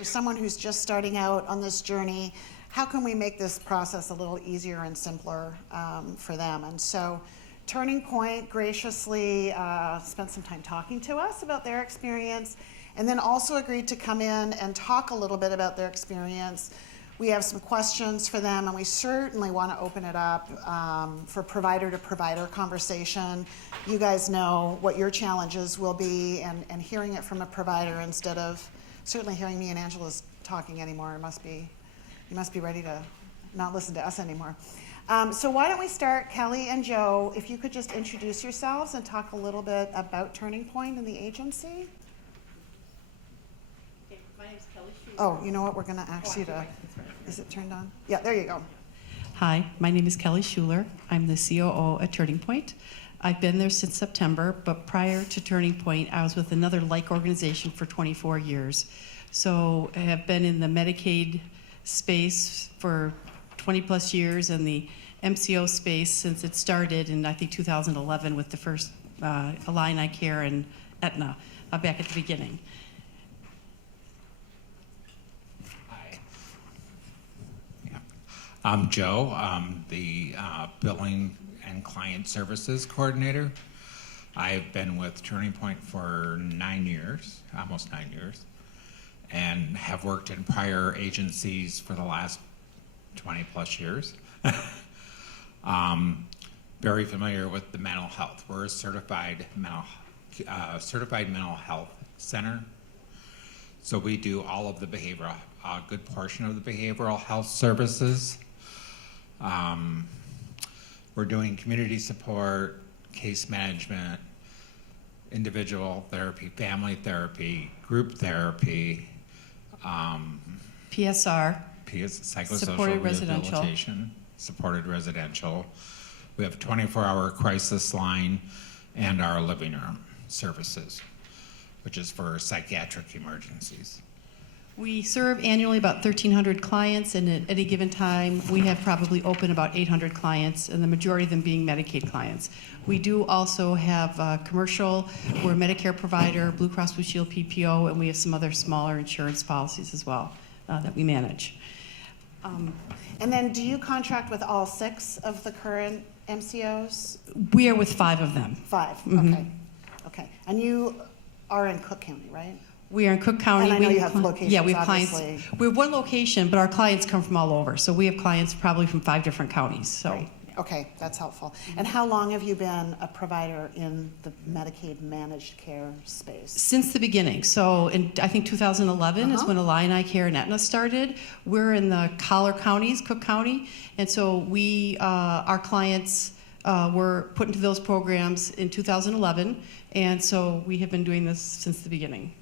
For someone who's just starting out on this journey, how can we make this process a little easier and simpler for them? And so Turning Point graciously spent some time talking to us about their experience, and then also agreed to come in and talk a little bit about their experience. We have some questions for them, and we certainly want to open it up for provider-to-provider conversation. You guys know what your challenges will be, and hearing it from a provider instead of certainly hearing me and Angela's talking anymore. You must be ready to not listen to us anymore. So why don't we start, Kelly and Joe, if you could just introduce yourselves and talk a little bit about Turning Point and the agency. Okay, my name is Kelly Schuler. Oh, you know what? We're going to ask you to, is it turned on? Yeah, there you go. Hi, my name is Kelly Schuler. I'm the COO at Turning Point. I've been there since September, but prior to Turning Point, I was with another like organization for 24 years. So I have been in the Medicaid space for 20 plus years and the MCO space since it started in, I think, 2011 with the first Illini Care and Aetna back at the beginning. Hi. Yeah. I'm Joe. I'm the Billing and Client Services Coordinator. I've been with Turning Point for 9 years, almost 9 years, and have worked in prior agencies for the last 20 plus years. Very familiar with the mental health. We're a certified mental health center. So we do all of the behavioral, a good portion of the behavioral health services. We're doing community support, case management, individual therapy, family therapy, group therapy, PSR, psychosocial supported rehabilitation, supported residential. We have a 24-hour crisis line and our living room services, which is for psychiatric emergencies. we serve annually about 1,300 clients, and at any given time, we have probably open about 800 clients, and the majority of them being Medicaid clients. We do also have commercial. We're a Medicare provider, Blue Cross Blue Shield PPO, and we have some other smaller insurance policies as well that we manage. And then do you contract with all 6 of the current MCOs? We are with 5 of them. 5, Mhm. okay. Okay. And you are in Cook County, right? We are in Cook County. And I know We you have locations, Yeah, we have clients. obviously. We have one location, but our clients come from all over. So we have clients probably from 5 different counties. So. Right. Okay, that's helpful. And how long have you been a provider in the Medicaid managed care space? Since the beginning. So in, I think 2011 is when Illini Care and Aetna started. We're in the collar counties, Cook County, and so we, our clients were put into those programs in 2011, and so we have been doing this since the beginning.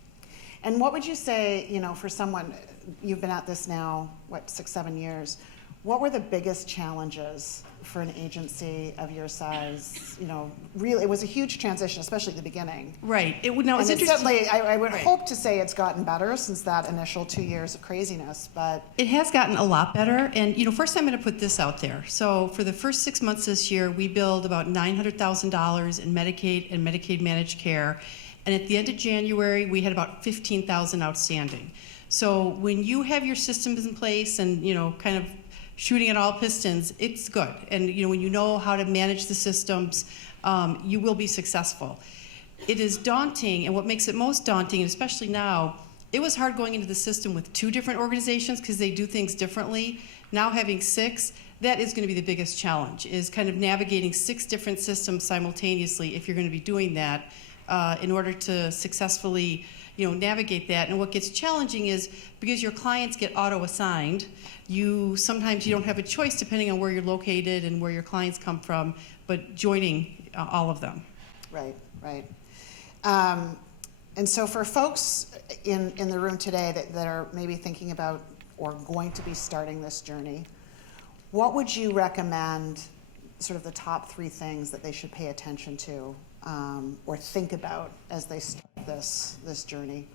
And what would you say, you know, for someone, you've been at this now, what, 6, 7 years, what were the biggest challenges for an agency of your size? You know, really, it was a huge transition, especially at the beginning. Right. It would now. It's And interesting. certainly, I would Right. hope to say it's gotten better since that initial 2 years of craziness, but It has gotten a lot better, and you know, first I'm going to put this out there. So for the first 6 months this year, we billed about $900,000 in Medicaid and Medicaid managed care, and at the end of January, we had about 15,000 outstanding. So when you have your systems in place and you know, kind of shooting at all pistons, it's good. And you know, when you know how to manage the systems, you will be successful. It is daunting, and what makes it most daunting, especially now, it was hard going into the system with 2 different organizations because they do things differently. Now having 6, that is going to be the biggest challenge, is kind of navigating 6 different systems simultaneously if you're going to be doing that in order to successfully, you know, navigate that. And what gets challenging is because your clients get auto-assigned, sometimes you don't have a choice depending on where you're located and where your clients come from, but joining all of them. right, right. And so for folks in the room today that are maybe thinking about or going to be starting this journey, what would you recommend sort of the top 3 things that they should pay attention to or think about as they start this journey?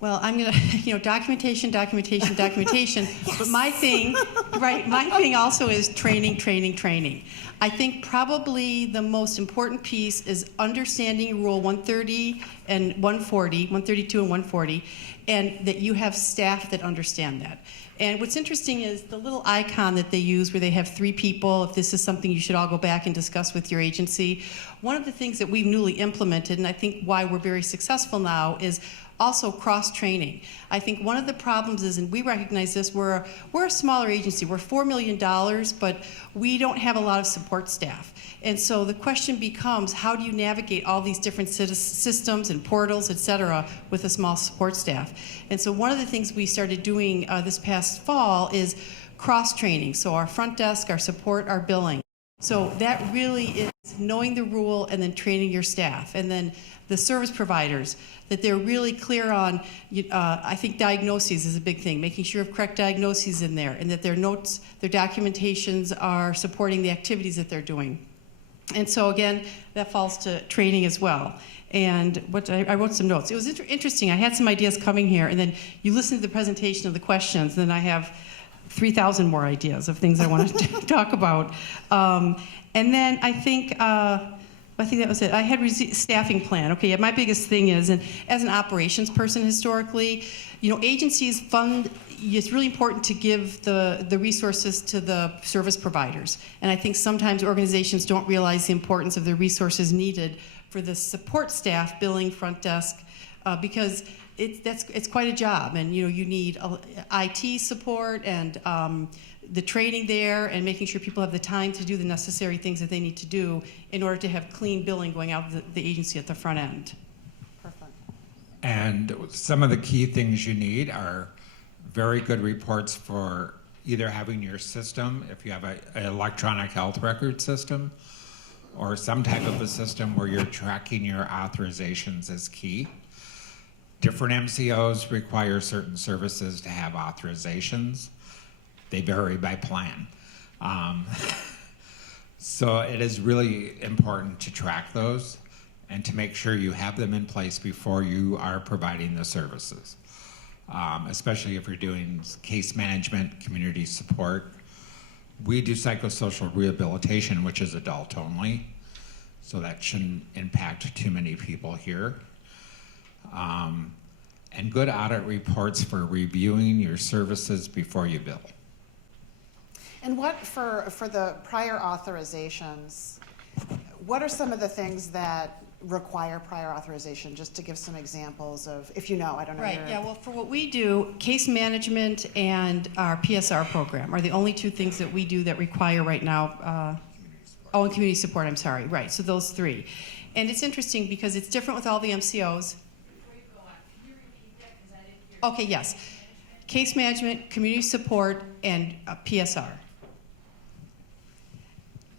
Well, I'm gonna, documentation. But my thing, right, my thing also is training. I think probably the most important piece is understanding Rule 130 and 140, 132 and 140, and that you have staff that understand that. And what's interesting is the little icon that they use where they have 3 people, if this is something you should all go back and discuss with your agency. One of the things that we've newly implemented, and I think why we're very successful now, is also cross-training. I think one of the problems is, and we recognize this, we're a smaller agency. We're $4 million, but we don't have a lot of support staff. And so the question becomes, how do you navigate all these different systems and portals, et cetera, with a small support staff? And so one of the things we started doing this past fall is cross-training. So our front desk, our support, our billing. So that really is knowing the rule and then training your staff. And then the service providers, that they're really clear on, I think diagnoses is a big thing, making sure of correct diagnoses in there, and that their notes, their documentations are supporting the activities that they're doing. And so again, that falls to training as well. And I wrote some notes. It was interesting. I had some ideas coming here, and then you listen to the presentation of the questions, and then I have 3,000 more ideas of things I want to talk about. And then I think that was it. I had staffing plan. Okay, yeah, my biggest thing is, and as an operations person historically, agencies fund, it's really important to give the resources to the service providers. And I think sometimes organizations don't realize the importance of the resources needed for the support staff, billing, front desk, because it's quite a job. And you need IT support and the training there, and making sure people have the time to do the necessary things that they need to do in order to have clean billing going out of the agency at the front end. Perfect. And some of the key things you need are very good reports for either having your system, if you have an electronic health record system, or some type of a system where you're tracking your authorizations is key. Different MCOs require certain services to have authorizations. They vary by plan. So it is really important to track those and to make sure you have them in place before you are providing the services, especially if you're doing case management, community support. We do psychosocial rehabilitation, which is adult only, so that shouldn't impact too many people here. And good audit reports for reviewing your services before you bill. And what, for the prior authorizations, what are some of the things that require prior authorization, just to give some examples of, if you know, I don't know. Right, yeah, well, for what we do, case management and our PSR program are the only 2 things that we do that require right now, and community support, I'm sorry, right, so those 3. And it's interesting because it's different with all the MCOs. Okay, yes. Case management, community support, and PSR.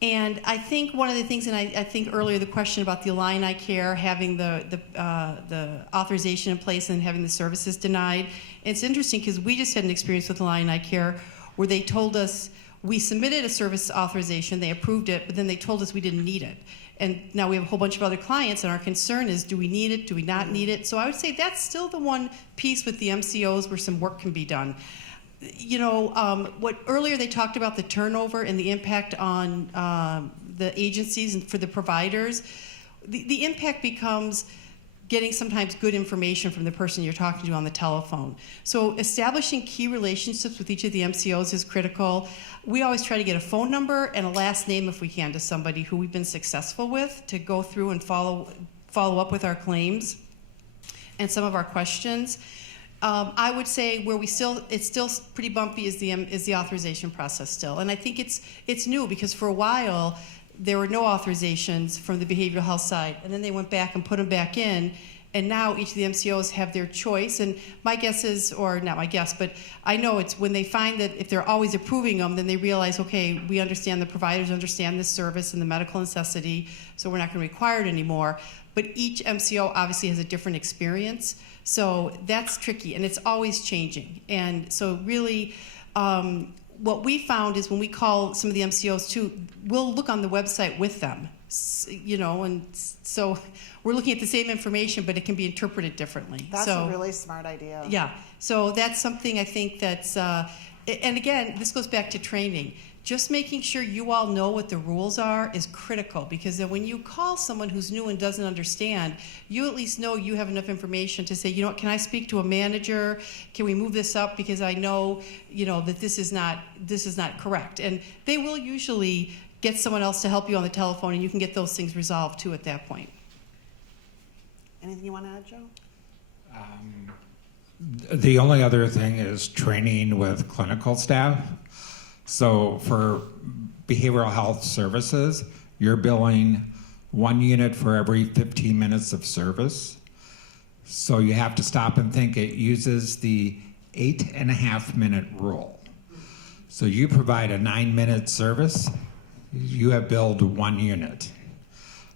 And I think one of the things, and I think earlier the question about the Illini Care having the authorization in place and having the services denied, it's interesting because we just had an experience with Illini Care where they told us we submitted a service authorization, they approved it, but then they told us we didn't need it. And now we have a whole bunch of other clients, and our concern is, do we need it, do we not need it? So I would say that's still the one piece with the MCOs where some work can be done. What earlier they talked about the turnover and the impact on the agencies and for the providers. The impact becomes getting sometimes good information from the person you're talking to on the telephone. So establishing key relationships with each of the MCOs is critical. We always try to get a phone number and a last name if we can to somebody who we've been successful with to go through and follow up with our claims and some of our questions. I would say where it's still pretty bumpy is the authorization process still. And I think it's new because for a while there were no authorizations from the behavioral health side, and then they went back and put them back in, and now each of the MCOs have their choice. And my guess is, or not my guess, but I know it's when they find that if they're always approving them, then they realize, okay, we understand the providers understand this service and the medical necessity, so we're not going to require it anymore. But each MCO obviously has a different experience, so that's tricky, and it's always changing. And so really, what we found is when we call some of the MCOs too, we'll look on the website with them And so we're looking at the same information, but it can be interpreted differently. That's so, a really smart idea. Yeah, so that's something I think that's, and again, this goes back to training. Just making sure you all know what the rules are is critical, because then when you call someone who's new and doesn't understand, you at least know you have enough information to say, can I speak to a manager? Can we move this up, because I know, that this is not correct. And they will usually get someone else to help you on the telephone, and you can get those things resolved too at that point. Anything you want to add, Joe? The only other thing is training with clinical staff. So for behavioral health services, you're billing 1 unit for every 15 minutes of service. So you have to stop and think. It uses the 8.5-minute rule. So you provide a 9-minute service, you have billed 1 unit.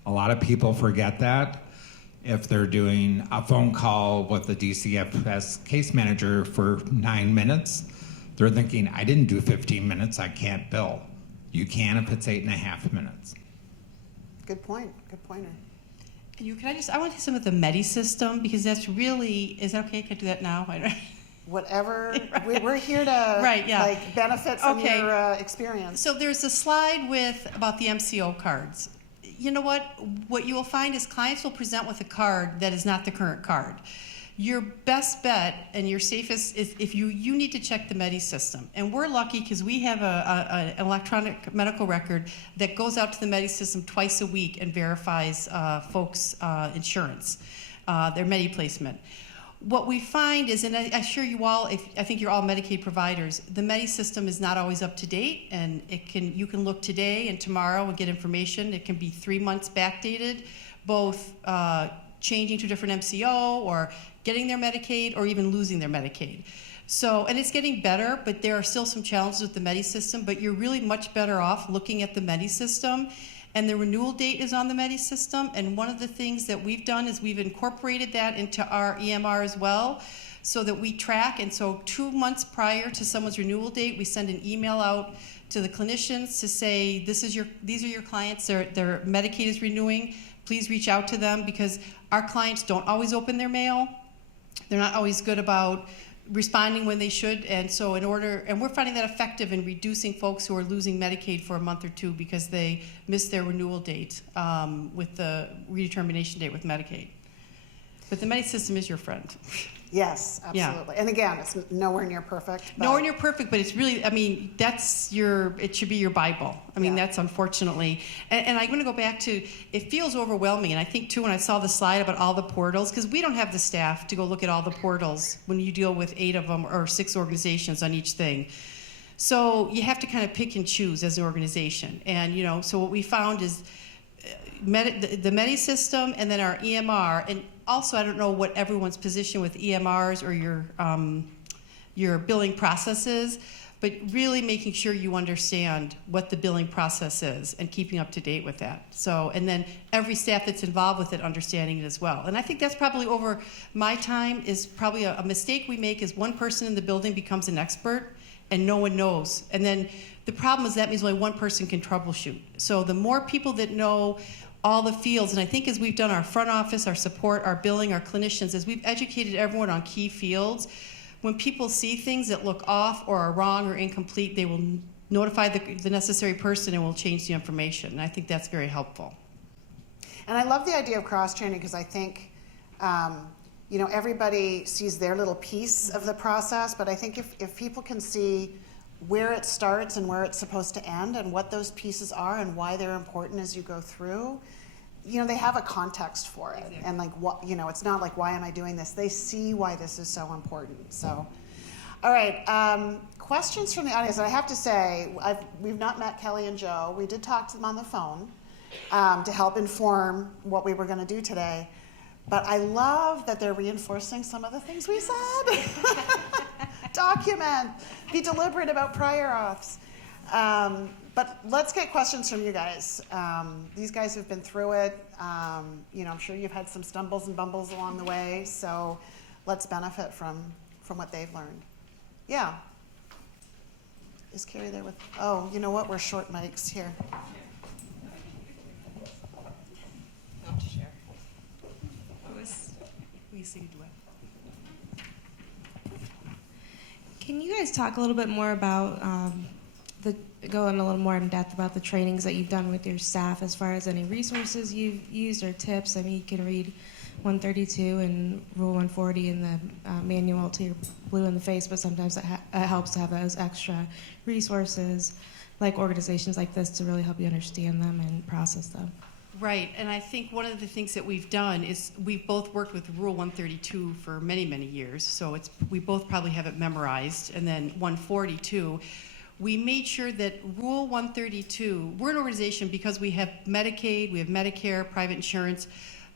A lot of people forget that. If they're doing a phone call with the DCFS case manager for 9 minutes, they're thinking, I didn't do 15 minutes, I can't bill. You can if it's 8.5 minutes. Good point. Good pointer. I want to some of the Medi system, because that's really, is that okay? Can I do that now? Whatever. Right. We're here to Right, yeah. benefit from Okay. your experience. So there's a slide about the MCO cards. You know what? What you will find is clients will present with a card that is not the current card. Your best bet and your safest is if you need to check the Medi system. And we're lucky because we have an electronic medical record that goes out to the Medi system twice a week and verifies folks' insurance, their Medi placement. What we find is, and I assure you all, I think you're all Medicaid providers, the Medi system is not always up to date, and you can look today and tomorrow and get information. It can be 3 months backdated, both changing to a different MCO or getting their Medicaid or even losing their Medicaid. So, and it's getting better, but there are still some challenges with the Medi system, but you're really much better off looking at the Medi system. And the renewal date is on the Medi system, and one of the things that we've done is we've incorporated that into our EMR as well, so that we track. And so 2 months prior to someone's renewal date, we send an email out to the clinicians to say, these are your clients, their Medicaid is renewing, please reach out to them, because our clients don't always open their mail. They're not always good about responding when they should, and so we're finding that effective in reducing folks who are losing Medicaid for a month or two because they missed their renewal date with the redetermination date with Medicaid. But the Medi system is your friend. Yes, absolutely. Yeah. And again, it's nowhere near perfect. Nowhere near perfect, but it's really, it should be your Bible. That's unfortunately, and I'm going to go back to, it feels overwhelming. And I think too, when I saw the slide about all the portals, because we don't have the staff to go look at all the portals when you deal with 8 of them or 6 organizations on each thing. So you have to kind of pick and choose as an organization. And, so what we found is the Medi system and then our EMR. And also, I don't know what everyone's position with EMRs or your billing process is, but really making sure you understand what the billing process is and keeping up to date with that. So, and then every staff that's involved with it understanding it as well. And I think that's probably over my time is probably a mistake we make is one person in the building becomes an expert and no one knows. And then the problem is that means only one person can troubleshoot. So the more people that know all the fields, and I think as we've done our front office, our support, our billing, our clinicians, as we've educated everyone on key fields, when people see things that look off or are wrong or incomplete, they will notify the necessary person and will change the information. And I think that's very helpful. And I love the idea of cross-training because I think, everybody sees their little piece of the process, but I think if people can see where it starts and where it's supposed to end and what those pieces are and why they're important as you go through, they have a context for it. Exactly. And it's not like, why am I doing this? They see why this is so important. So, all right, questions from the audience. And I have to say, we've not met Kelly and Joe. We did talk to them on the phone to help inform what we were going to do today. But I love that they're reinforcing some of the things we said. Document, be deliberate about prior auths. But let's get questions from you guys. These guys have been through it. I'm sure you've had some stumbles and bumbles along the way, so let's benefit from what they've learned. Yeah. Is Carrie there with, oh, you know what, we're short mics here. We sing a duet. Can you guys talk a little bit more about go in a little more in depth about the trainings that you've done with your staff as far as any resources you've used or tips? I mean, you can read 132 and Rule 140 in the manual till you're blue in the face, but sometimes it helps to have those extra resources like organizations like this to really help you understand them and process them. Right, and I think one of the things that we've done is we've both worked with Rule 132 for many, many years, so we both probably have it memorized, and then 142. We made sure that Rule 132, we're an organization because we have Medicaid, we have Medicare, private insurance,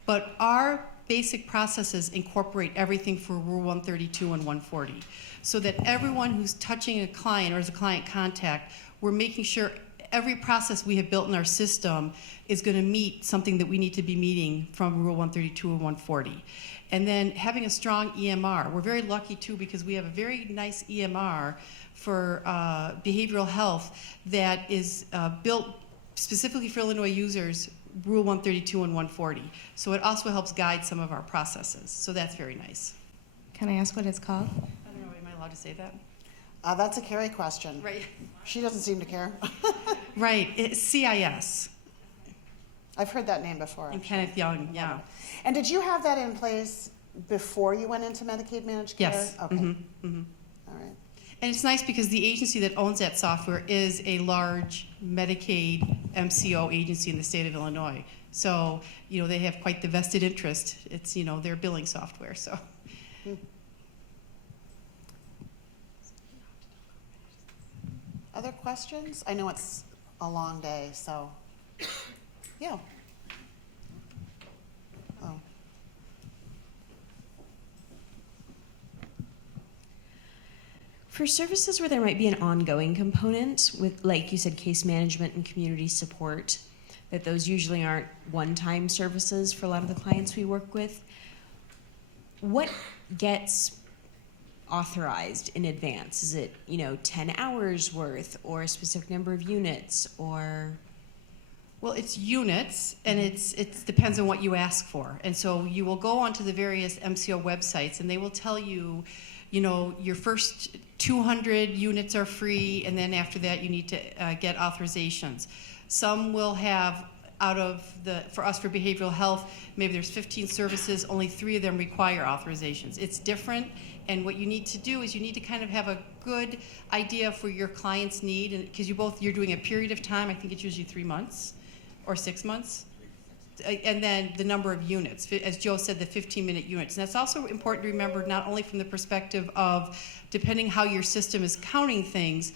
but our basic processes incorporate everything for Rule 132 and 140, so that everyone who's touching a client or is a client contact, we're making sure every process we have built in our system is going to meet something that we need to be meeting from Rule 132 and 140. And then having a strong EMR. We're very lucky too because we have a very nice EMR for behavioral health that is built specifically for Illinois users, Rule 132 and 140. So it also helps guide some of our processes. So that's very nice. Can I ask what it's called? I don't know, am I allowed to say that? That's a Carrie question. Right. She doesn't seem to care. Right, it's CIS. I've heard that name before. And Kenneth Young, yeah. And did you have that in place before you went into Medicaid managed care? Yes. Okay. Mm-hmm. Mm-hmm. All right. And it's nice because the agency that owns that software is a large Medicaid MCO agency in the state of Illinois. So, you know, they have quite the vested interest. It's, you know, their billing software, so. Other questions? I know it's a long day, so, yeah. Oh. For services where there might be an ongoing component with, like you said, case management and community support, that those usually aren't one-time services for a lot of the clients we work with, what gets authorized in advance? Is it, 10 hours worth or a specific number of units or? Well, it's units, and it depends on what you ask for. And so you will go onto the various MCO websites, and they will tell you, your first 200 units are free, and then after that you need to get authorizations. Some will have, for us for behavioral health, maybe there's 15 services, only 3 of them require authorizations. It's different, and what you need to do is you need to kind of have a good idea for your client's need, and because you're doing a period of time, I think it's usually 3 months or 6 months. And then the number of units, as Joe said, the 15-minute units. And that's also important to remember, not only from the perspective of depending how your system is counting things.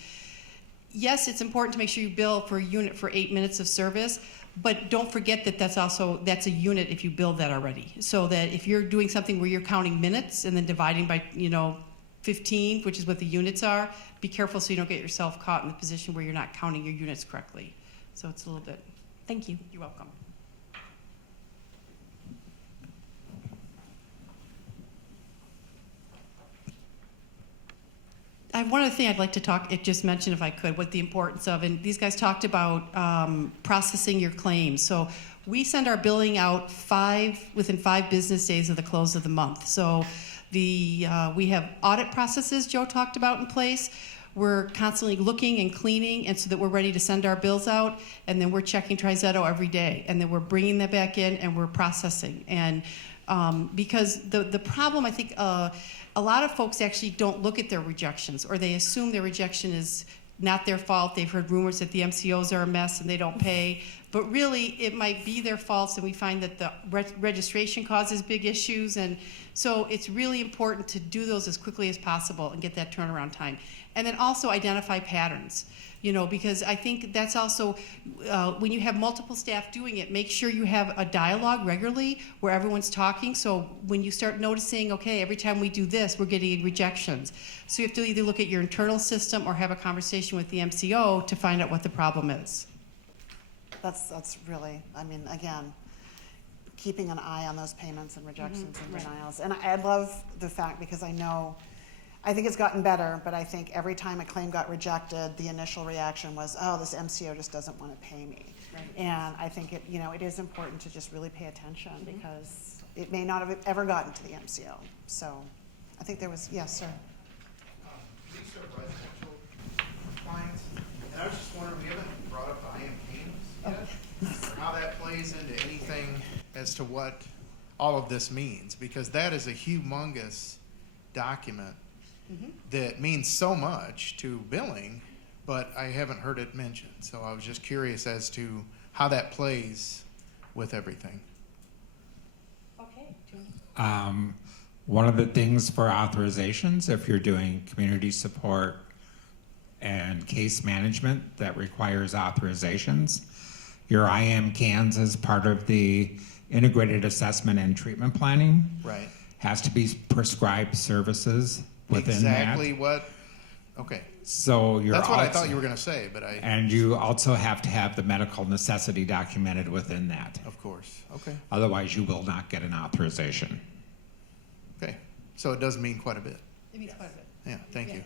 Yes, it's important to make sure you bill for a unit for 8 minutes of service, but don't forget that that's a unit if you bill that already. So that if you're doing something where you're counting minutes and then dividing by 15, which is what the units are, be careful so you don't get yourself caught in the position where you're not counting your units correctly. So it's a little bit. Thank you. You're welcome. I have one other thing I'd like to just mention if I could, what the importance of, and these guys talked about processing your claims. So we send our billing out within 5 business days of the close of the month. So we have audit processes Joe talked about in place. We're constantly looking and cleaning, and so that we're ready to send our bills out, and then we're checking Trizetto every day, and then we're bringing that back in and we're processing. And because the problem, I think, a lot of folks actually don't look at their rejections, or they assume their rejection is not their fault. They've heard rumors that the MCOs are a mess and they don't pay, but really it might be their faults, and we find that the registration causes big issues, and so it's really important to do those as quickly as possible and get that turnaround time. And then also identify patterns, because I think that's also, when you have multiple staff doing it, make sure you have a dialogue regularly where everyone's talking. So when you start noticing, okay, every time we do this, we're getting rejections. So you have to either look at your internal system or have a conversation with the MCO to find out what the problem is. That's really, again, keeping an eye on those payments and rejections and denials. And I love the fact, because I think it's gotten better, but I think every time a claim got rejected, the initial reaction was, oh, this MCO just doesn't want to pay me. Right. And I think it is important to just really pay attention, because it may not have ever gotten to the MCO. So I think there was, yes, sir. These are residential clients, and I was just wondering, we haven't brought up the IM yet, or how that plays into anything as to what all of this means, because that is a humongous document that means so much to billing, but I haven't heard it mentioned. So I was just curious as to how that plays with everything. One of the things for authorizations, if you're doing community support and case management that requires authorizations, your IM CANS as part of the integrated assessment and treatment planning Right. has to be prescribed services within Exactly that. what, okay. So you're That's what I also- thought you were going to say, but And you also have to have the medical necessity documented within that. of course, okay. Otherwise, you will not get an authorization. Okay, so it does mean quite a bit. It means quite a bit. Yeah, thank you.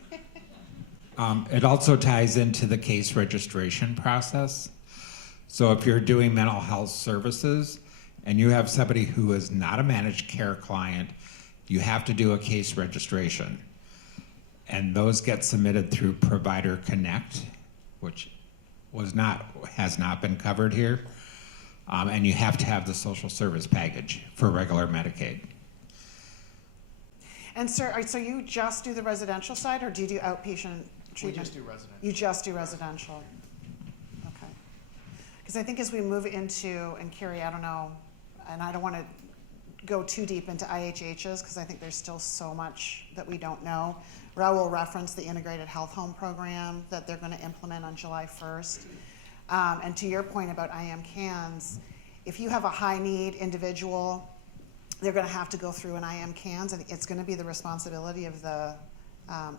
It also ties into the case registration process. So if you're doing mental health services and you have somebody who is not a managed care client, you have to do a case registration. And those get submitted through Provider Connect, which has not been covered here. And you have to have the social service package for regular Medicaid. And sir, so you just do the residential side, or do you do outpatient treatment? We just do residential. You just do residential? Okay. Because I think as we move into, and Carrie, I don't know, and I don't want to go too deep into IHHs, because I think there's still so much that we don't know. Raul referenced the Integrated Health Home Program that they're going to implement on July 1st. And to your point about IM CANS, if you have a high need individual, they're going to have to go through an IM CANS, and it's going to be the responsibility of the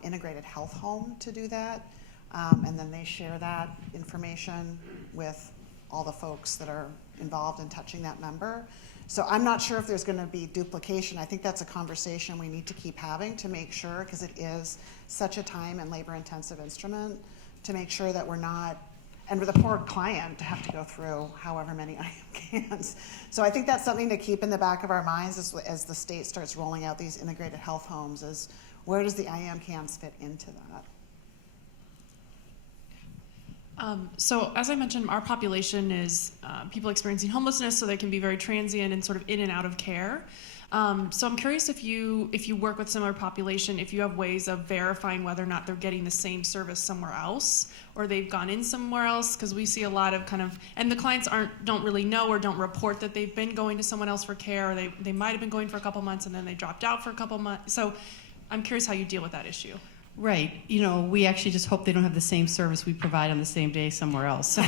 integrated health home to do that. And then they share that information with all the folks that are involved in touching that member. So I'm not sure if there's going to be duplication. I think that's a conversation we need to keep having to make sure, because it is such a time and labor intensive instrument, to make sure that we're not, and for the poor client to have to go through however many IM CANs. So I think that's something to keep in the back of our minds as the state starts rolling out these integrated health homes, is where does the IM CANs fit into that? So as I mentioned, our population is people experiencing homelessness, so they can be very transient and sort of in and out of care. So I'm curious if you work with similar population, if you have ways of verifying whether or not they're getting the same service somewhere else, or they've gone in somewhere else, because we see a lot of and the clients don't really know or don't report that they've been going to someone else for care, or they might have been going for a couple months and then they dropped out for a couple months. So I'm curious how you deal with that issue. Right. We actually just hope they don't have the same service we provide on the same day somewhere else.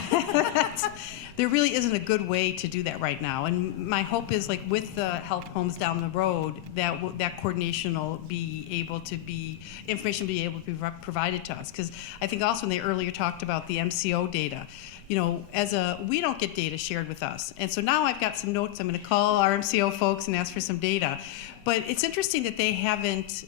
There really isn't a good way to do that right now. And my hope is, like with the health homes down the road, that coordination will be able to be, information will be able to be provided to us. Because I think also when they earlier talked about the MCO data, we don't get data shared with us. And so now I've got some notes. I'm going to call our MCO folks and ask for some data. But it's interesting that they haven't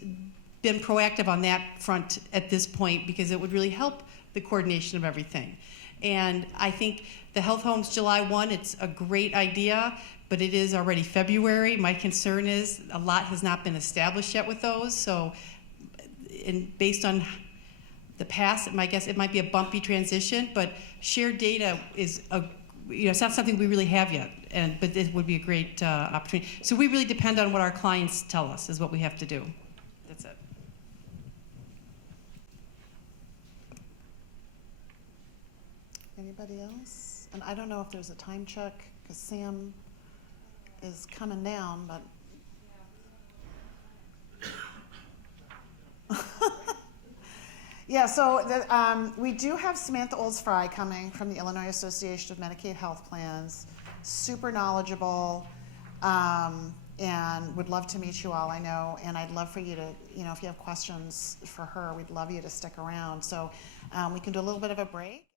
been proactive on that front at this point, because it would really help the coordination of everything. And I think the health homes July 1, it's a great idea, but it is already February. My concern is a lot has not been established yet with those. So, and based on the past, my guess it might be a bumpy transition, but shared data is it's not something we really have yet, but it would be a great opportunity. So we really depend on what our clients tell us is what we have to do. That's it. Anybody else? And I don't know if there's a time check, because Sam is coming down, but. Yeah, so we do have Samantha Olds-Fry coming from the Illinois Association of Medicaid Health Plans. Super knowledgeable, and would love to meet you all, I know. And I'd love for you to, if you have questions for her, we'd love you to stick around. So we can do a little bit of a break.